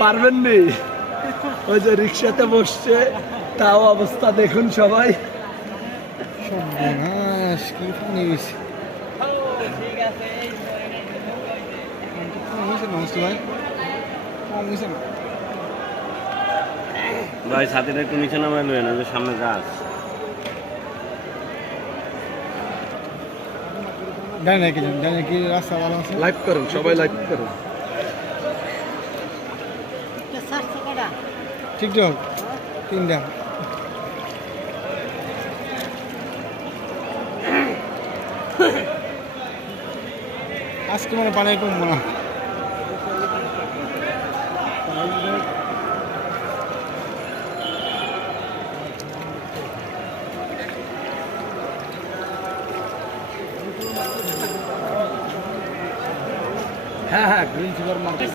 পারবেন নি? ওই যে রিক্সাতে বসছে, তাও অবস্থা দেখুন সবাই। কি পানি হয়েছে ভাই ছাতিটা একটু নিচে নামাই লইন, ওই যে সামনে গাছ। ডানে কি রাস্তা ভালো আছে? লাইভ করুন, সবাই লাইভ করুন। টিকটক 3টা। আজকে মানে পানি কমবো না। হ্যাঁ, গ্রিন সুপার মার্কেট।